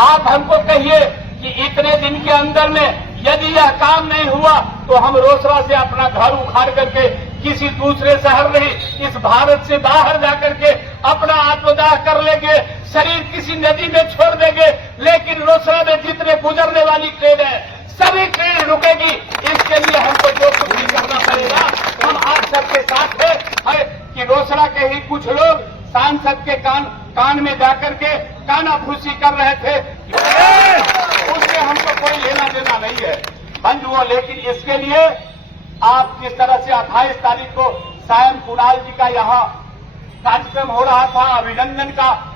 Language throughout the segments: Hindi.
आप हमको कहिए कि इतने दिन के अंदर में यदि यह काम नहीं हुआ तो हम रोसड़ा से अपना घर उखाड़ करके किसी दूसरे शहर नहीं इस भारत से बाहर जाकर के अपना आत्मदाह कर लेंगे, शरीर किसी नदी में छोड़ देंगे। लेकिन रोसड़ा में जितने गुजरने वाली ट्रेन है सभी ट्रेन रुकेगी। इसके लिए हमको जो कुछ भी करना पड़ेगा हम आप सबके साथ है कि रोसड़ा के ही कुछ लोग सांसद के कान में जाकर के कानाफूसी कर रहे थे, उससे हमको कोई लेना देना नहीं है बंधुओं। लेकिन इसके लिए आप जिस तरह से 28 तारीख को सायं कुणाल जी का यहाँ कार्यक्रम हो रहा था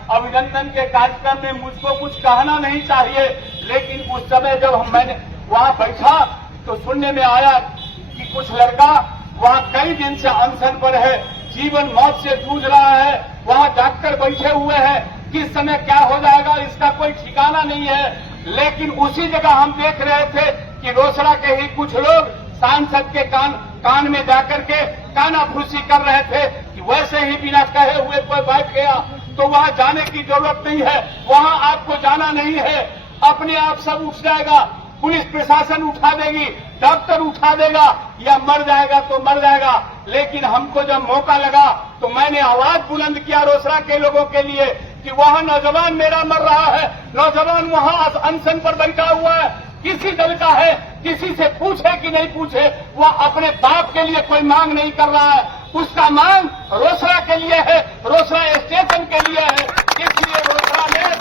अभिनंदन के कार्यक्रम में मुझको कुछ कहना नहीं चाहिए, लेकिन उस समय जब मैंने वहाँ बैठा तो सुनने में आया कि कुछ लड़का वहाँ कई दिन से अनशन पर है, जीवन मौत से जूझ रहा है, वहाँ डॉक्टर बैठे हुए हैं, किस समय क्या हो जाएगा इसका कोई ठिकाना नहीं है। लेकिन उसी जगह हम देख रहे थे कि रोसड़ा के ही कुछ लोग सांसद के कान में जाकर के कानाफूसी कर रहे थे कि वैसे ही बिना कहे हुए कोई बैठ गया तो वहाँ जाने की जरूरत नहीं है, वहाँ आपको जाना नहीं है, अपने आप सब उठ जाएगा, पुलिस प्रशासन उठा देगी, डॉक्टर उठा देगा, या मर जाएगा तो मर जाएगा। लेकिन हमको जब मौका लगा तो मैंने आवाज बुलंद किया रोसड़ा के लोगों के लिए कि वहाँ नौजवान मेरा मर रहा है, नौजवान वहाँ अनशन पर बैठा हुआ है, किसी दल का है, किसी से पूछे कि नहीं पूछे, वह अपने बाप के लिए कोई मांग नहीं कर रहा है, उसका मांग रोसड़ा के लिए है, रोसड़ा स्टेशन के लिए है। इसलिए रोसड़ा में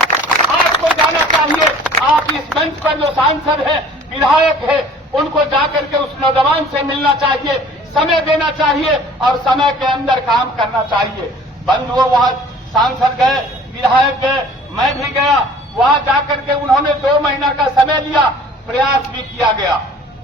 आपको जाना चाहिए। आप इस मंच पर जो सांसद है, विधायक है, उनको जाकर के उस नौजवान से मिलना चाहिए, समय देना चाहिए और समय के अंदर काम करना चाहिए। बंधुओं, वहाँ सांसद गए, विधायक गए, मैं भी गया, वहाँ जाकर के उन्होंने 2 महीना का समय लिया, प्रयास भी किया गया,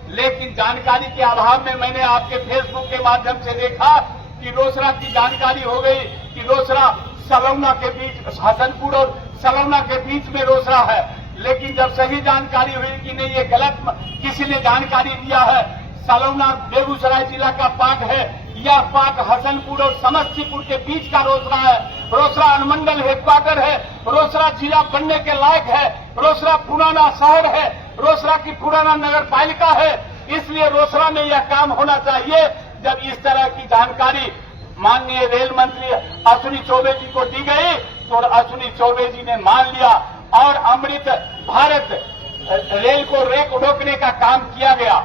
लेकिन जानकारी के अभाव में मैंने आपके फेसबुक के माध्यम से देखा कि रोसड़ा की जानकारी हो गई कि रोसड़ा सलौना के बीच, हसनपुर और सलौना के बीच में रोसड़ा है। लेकिन जब सही जानकारी हुई कि नहीं ये गलत किसी ने जानकारी दिया है, सलौना बेगूसराय जिला का पार्ट है, यह पार्ट हसनपुर और समस्तीपुर के बीच का रोसड़ा है। रोसड़ा अनुमंडल हेडक्वार्टर है, रोसड़ा जिला बनने के लायक है, रोसड़ा पुराना शहर है, रोसड़ा की पुराना नगर पालिका है। इसलिए रोसड़ा में यह काम होना चाहिए। जब इस तरह की जानकारी माननीय रेल मंत्री अश्विनी चौबे जी को दी गई तो अश्विनी चौबे जी ने मान लिया और अमृत भारत रेल को रोकने का काम किया गया।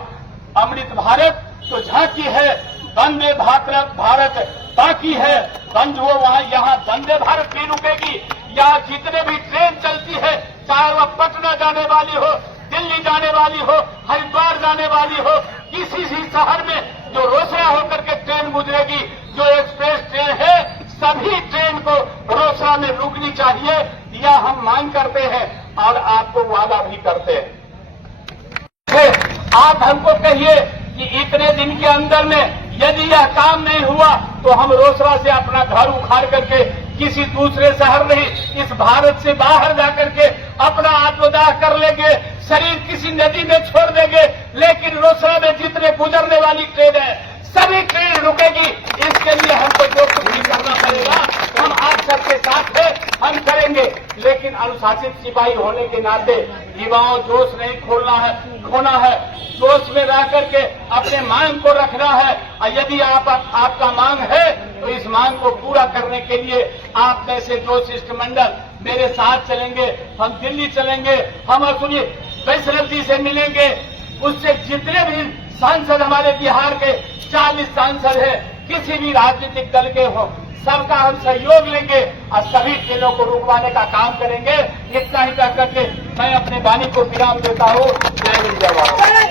अमृत भारत तो झांकी है, वंदे भारत बाकी है। बंधुओं, वहाँ यहाँ वंदे भारत भी रुकेगी। यहाँ जितने भी ट्रेन चलती है, चाहे वह पटना जाने वाली हो, दिल्ली जाने वाली हो, हरिद्वार जाने वाली हो, किसी भी शहर में जो रोसड़ा होकर के ट्रेन गुजरेगी, जो एक्सप्रेस ट्रेन है, सभी ट्रेन को रोसड़ा में रुकनी चाहिए। यह हम मांग करते हैं और आपको वादा भी करते हैं। आप हमको कहिए कि इतने दिन के अंदर में यदि यह काम नहीं हुआ तो हम रोसड़ा से अपना घर उखाड़ करके किसी दूसरे शहर नहीं इस भारत से बाहर जाकर के अपना आत्मदाह कर लेंगे, शरीर किसी नदी में छोड़ देंगे। लेकिन रोसड़ा में जितने गुजरने वाली ट्रेन है सभी ट्रेन रुकेगी। इसके लिए हमको जो कुछ भी करना पड़ेगा हम आप सबके साथ है, हम करेंगे। लेकिन अनुशासित सिपाही होने के नाते युवाओं जोश नहीं खोना है, जोश में रह करके अपने मांग को रखना है। और यदि आपका मांग है तो इस मांग को पूरा करने के लिए आप जैसे जो शिष्टमंडल मेरे साथ चलेंगे, हम दिल्ली चलेंगे, हम अश्विनी वैष्णव जी से मिलेंगे, उससे जितने भी सांसद हमारे बिहार के 40 सांसद है, किसी भी राजनीतिक दल के हो, सबका हम सहयोग लेंगे और सभी ट्रेनों को रुकवाने का काम करेंगे। इतना ही कह करके मैं अपने वाणी को विराम देता हूँ। जय हिंद, जय भारत।